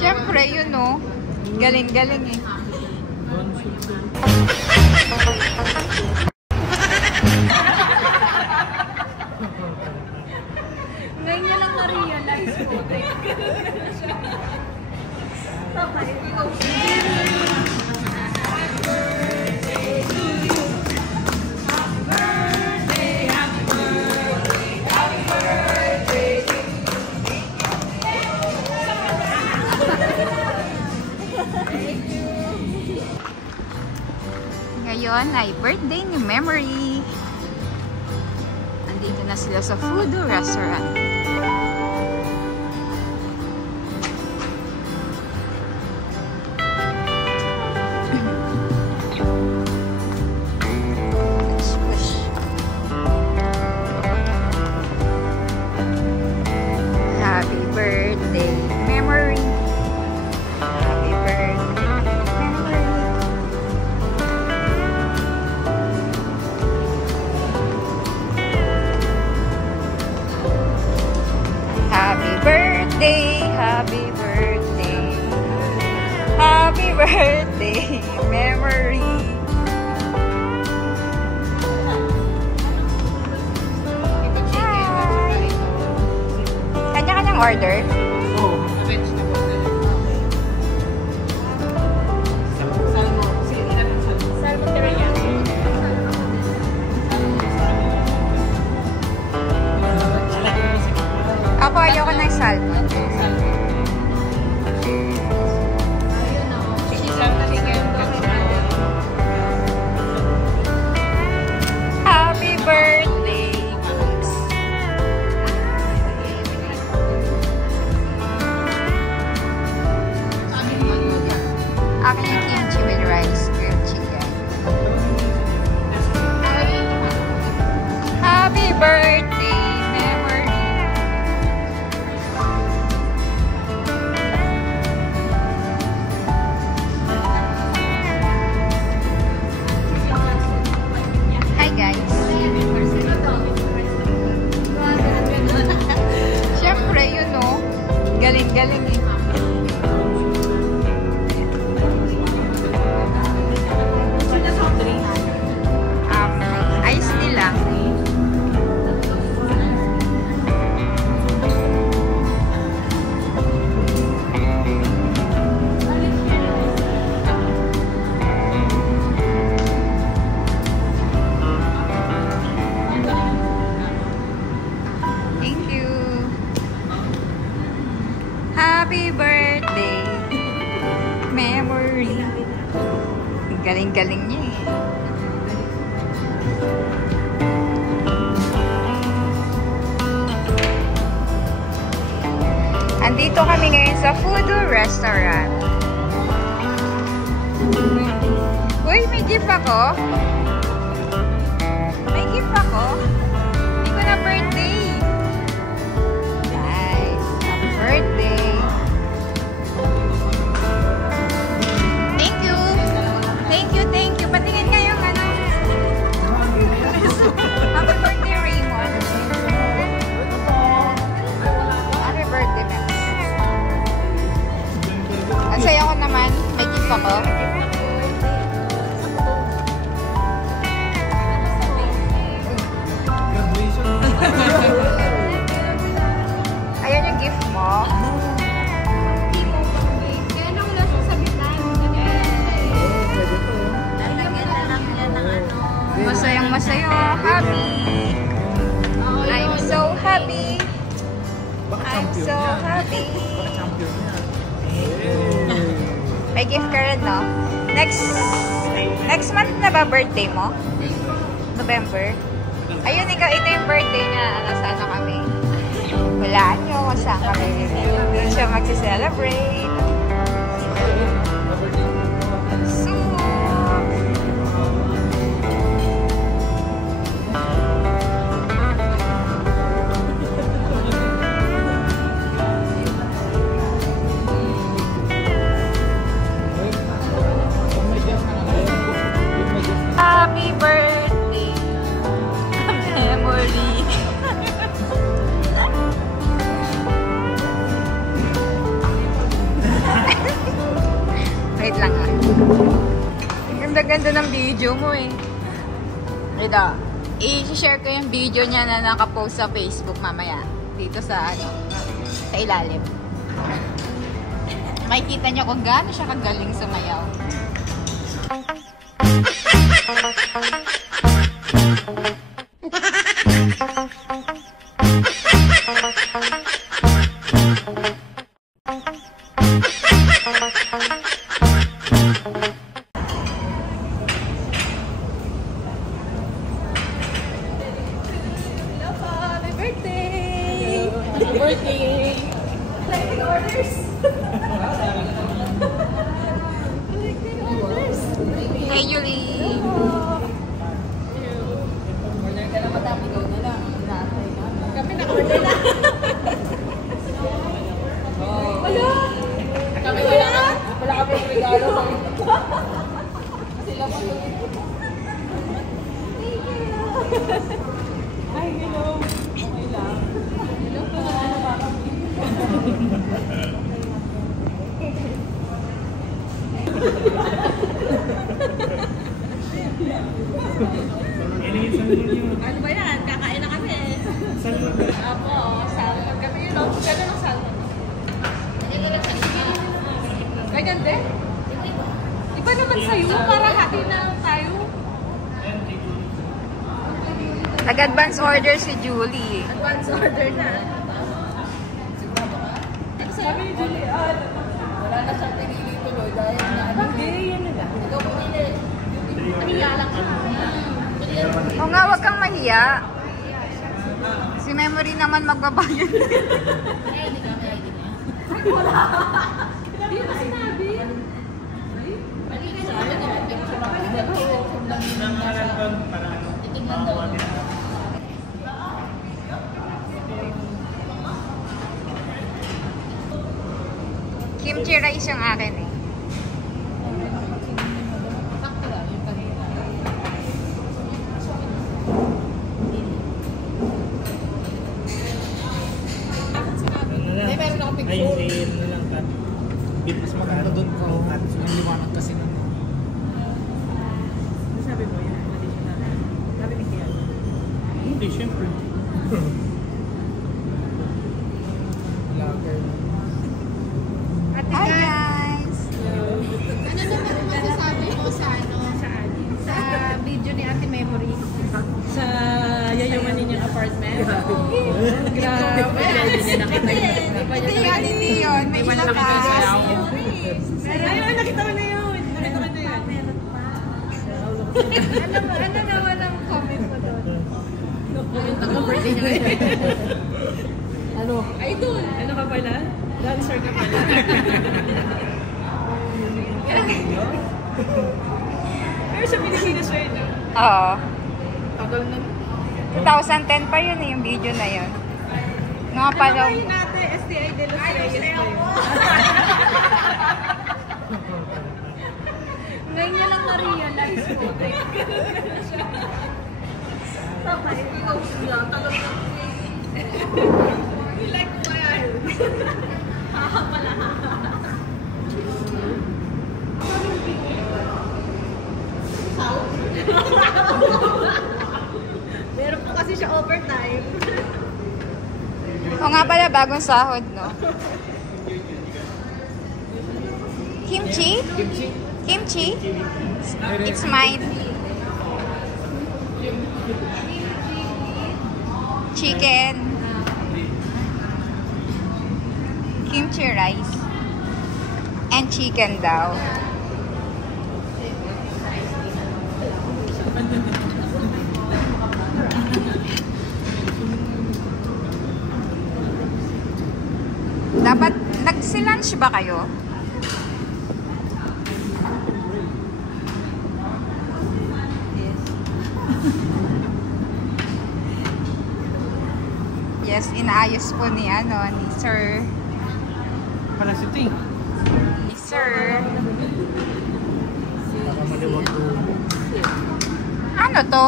Siyempre, yun no. Galing-galing eh. Ngayon niya lang na-realize ko. Ngayon ay birthday ni Memory. Andito na sila sa Fudu Restaurant. Happy birthday, Memory. Happy birthday, Memory. Happy birthday, happy birthday, happy birthday, Memory. Kanya-kanyang order? Oo, vegetable. Salmo. Sige, ilan ang salmo? Salmo teriyaki. Ako ayoko ng salmon. Happy birthday. Akin yung kimchi with rice, grilled chicken. Happy birthday, Memory. Hi guys. Siyempre, yun no. Galing-galing eh. Ice tea lang. Thank you. Happy birthday, Memory. Galing-galing niya eh. Andito kami ngayon sa Fudu Restaurant. Uy, may gift ako. May gift ako. Hindi ko na birthday. Nice. Happy birthday. Thank you. Thank you, thank you. Patingin kayo ano. Happy birthday, Raymond. Happy birthday, Max. Ang saya ko naman. May gift ako. Ayan yung gift mo. Kaya nung nasasabitan. Masayang masaya. Happy. I'm so happy. I'm so happy. May gift ka rin, no? Next month na ba birthday mo? November? Ayun, ito yung birthday niya. Nasaan na kami? Walaan nyo kung saan kami. Doon siya mag-celebrate. So, happy birthday, Memory. ganda-ganda ng video mo eh. Ito, i-share ko yung video niya na nakapost sa Facebook mamaya. Dito sa ano, sa ilalim. Makikita niyo kung gaano siya kagaling sumayaw. Birthday! Collecting orders. Collecting orders. Hey, Julie! Order ka na madam, ikaw na lang. Kami na-order na. Wala. Kami wala kami regalo. Sila pa yun. Thank you. Ay, hello. Okay lang. Hello po. Ano ba kami? Ano ba yan? Kakain na kami. Apo, salmon kami yun. Gano'n ang salmon. Ganyan din? Iba naman sa'yo. Para hati na tayo. Nag-advance order si Julie. Advance order na. Sabi ni Julian, wala na siyang pinili tuloy dahil na ano. Hindi, yan na lang. Ikaw pumili. Mahiya lang ka. O nga, wag kang mahiya. Si Memory naman magbabayad. Hindi mo sinabi. Sabi niya, picture ako. Itignan daw. Kimchi rice yung akin eh. Sakto lang yung kanina. May meron ako picture. Ay, na lang cut. Mas maganda doon ko cut. Ang liwanag kasi na. Sabi mo yun, additional. Sabi ni Kian. Hindi, syempre. Vlogger. Hi guys! Ano naman masasabi mo sa ano? Sa video ni Ate Memory? Sa yayaman ninyang apartment. Grabe. Hindi niya nakita yun. Hindi yan, hindi yun. May ilabas. Ayun, nakita ko na yun. Nakita ko na yun. Meron pa. Ano naman ang comment mo doon? Comment ako, birthday niya. Ano? Idol! Ano ka pala? Dancer ka pala. Pero sa Pilipinas pa yun, no? Oo. Tagal na. 2010 pa yun eh, yung video na yun. Nga pala. Ano ba natin? STI de los Reyes pa yun. Ngayon niya lang na-realize mo. Sabay, ikaw siya. Tagal na. You like wild. Haha pala, haha. Meron po kasi siya overtime. O nga pala, bagong sahod, no? Kimchi? Kimchi? Kimchi? It's mine. Chicken. Kimchi rice. And chicken daw. Dapat, nagsi-lunch ba kayo? Yes, inaayos po ni Sir. Pala si Ting. Ni Sir. Baka maliwag doon. Ano to?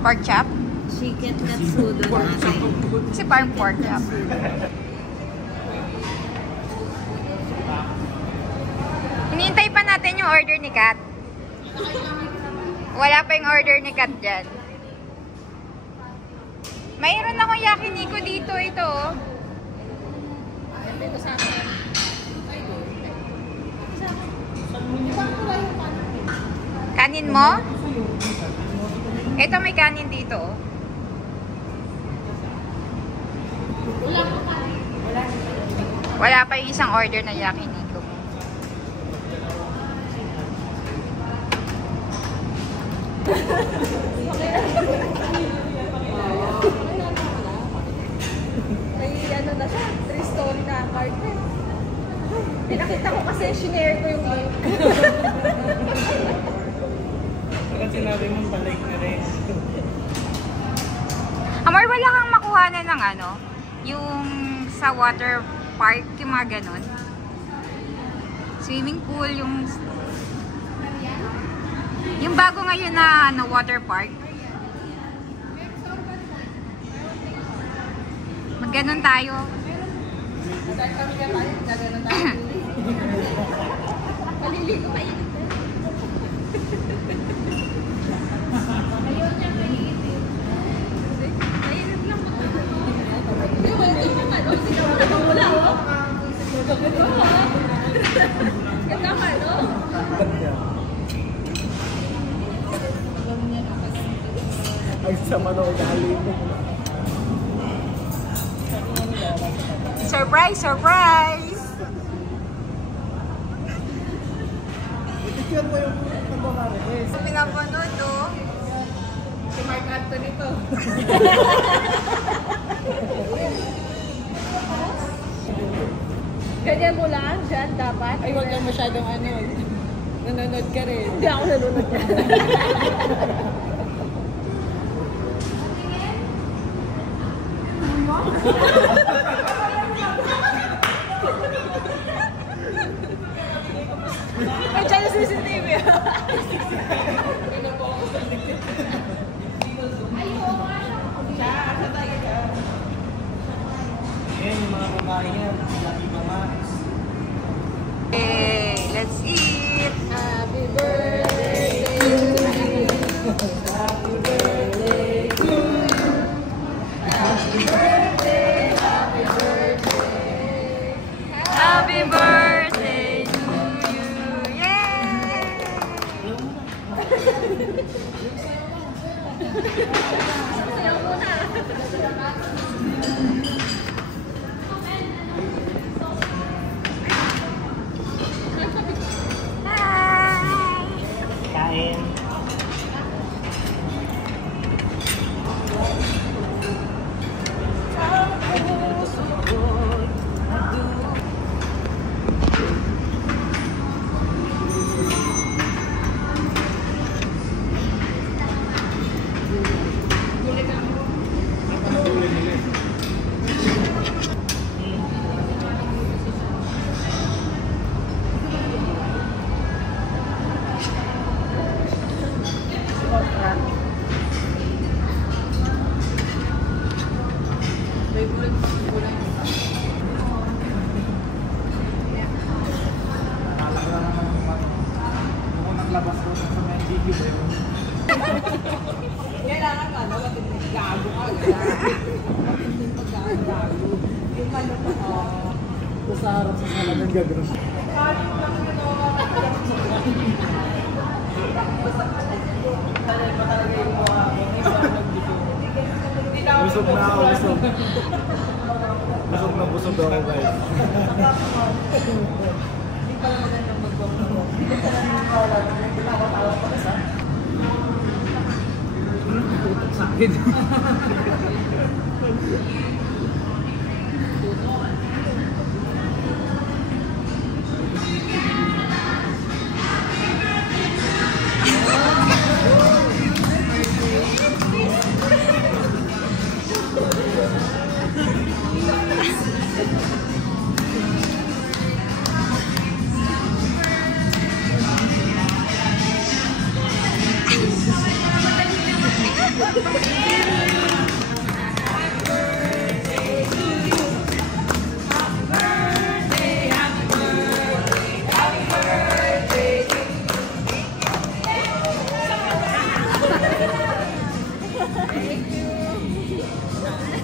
Pork chop? Chicken katsudo natin. Kasi parang pork chop. Hinihintay pa natin yung order ni Kat. Wala pa yung order ni Kat dyan. Mayroon akong yakiniku dito. Ito. Dito sa akin. Kanin mo? Ito may kanin dito. Wala pa yung isang order na yakiniku. May ano na siya, 3-story na apartment. Pinakita ko kasi, shinare ko yung link. Bakit sinabi mong balik na rin? Amor, wala kang makuhanan ng ano? Yung sa water park, yung mga ganun. Swimming pool, yung bago ngayon na ano, water park. Magganon tayo. Maliligo kayo. Mainit lang. Hindi, wala naman. O, sige, wala. Ganda ka, no? Ay, sama na ugali mo. Surprise! Surprise! Itikyan mo yung nagmamarites. Pinapanood, oh. Si Mark Anthony to. Ganyan mo lang, dyan dapat. Ay, huwag kang masyadong ano. Nanonood ka rin. Hindi ako nalunod yan. Ay, dyan yung CCTV. Yan, yung mga babae yan. Lucky Mamas. Okay, let's eat! Happy birthday to you. Happy birthday to you. Happy birthday, happy birthday. Happy birthday to you! Yay! Sayaw muna. Hi! Kain. Labas ko sa mga GQ ba yun? Kailangan ka, no? Gago ka. Matinding pagkagago. Yung ano pa, Ito sa harap sa salagang gagawin. Busog na ako, busog. Busog ako, guys. hindi pala magandang magbabago. Hindi pala nakakatawa pa sa Tutok sa akin.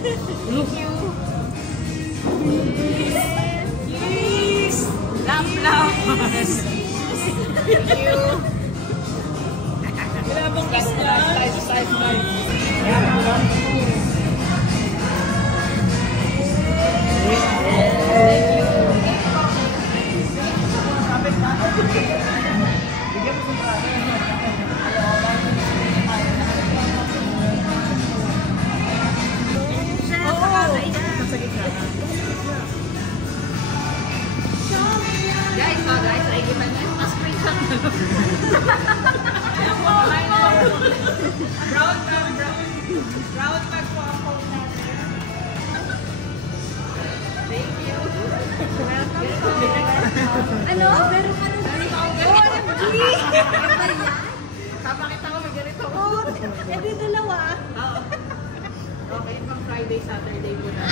Thank you. Yes! Love. Thank you. Wala bang kiss na? Guys, ay given niyo mas screenshot. Brown bag po ang phone natin. Thank you. Ano? Pero OMG! Papakita ko may ganito. Eh di dalawa. Okay, pang Friday, Saturday po na.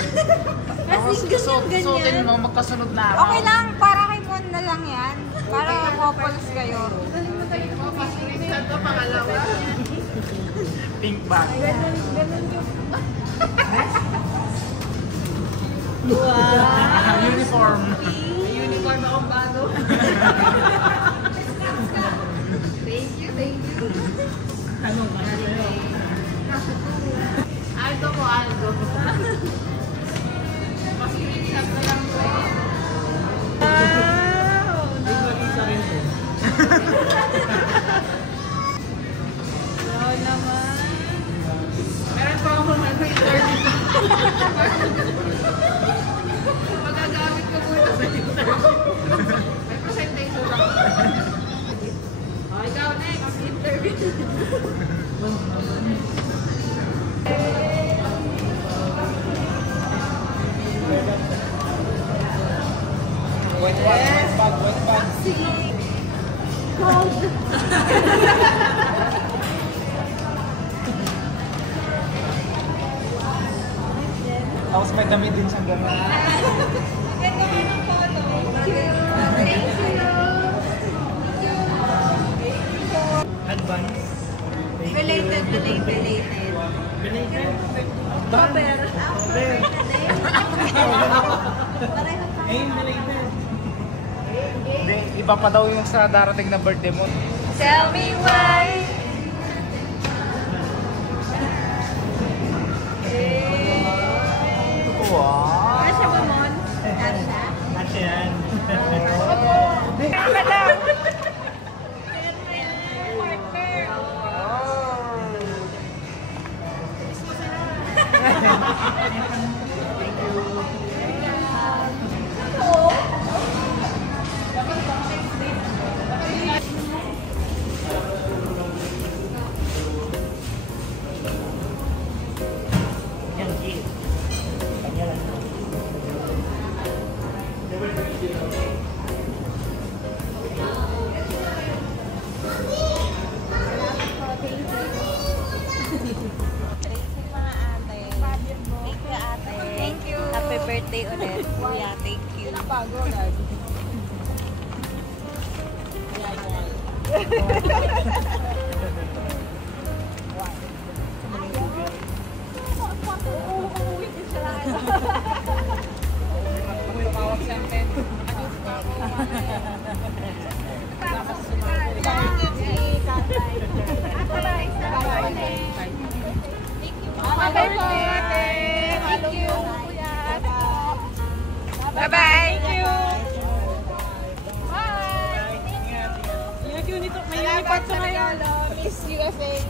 Kasi ganyan. Suotin mo, magkasunod na ako. Okay lang, para kay Mon na lang yan. Para couples kayo. Screenshot ko, pangalawa. Pink bag. Ganun yung... Uniform. Unicorn akong bago. Thank you. Ano ba? Aldo mo, Aldo. Screenshot na lang po. Oo naman. Meron pa akong interview. Magagamit ko muna sa interview. May presentation lang. Ikaw next, interview. White bag. Cold. Tapos may damit din siyang gamit. Advance. Belated. Belated. Paper. Ayun, belated. Hindi, iba pa daw yung sa darating na birthday mo. Tell me why. Wow! Kasya ba, Mon? Kasya? Kasi yan. Madam. Thank you. Happy birthday ulit. Yeah, thank you. Bago agad. Bye-bye. Thank you. May uniform sa regalo. Miss USA.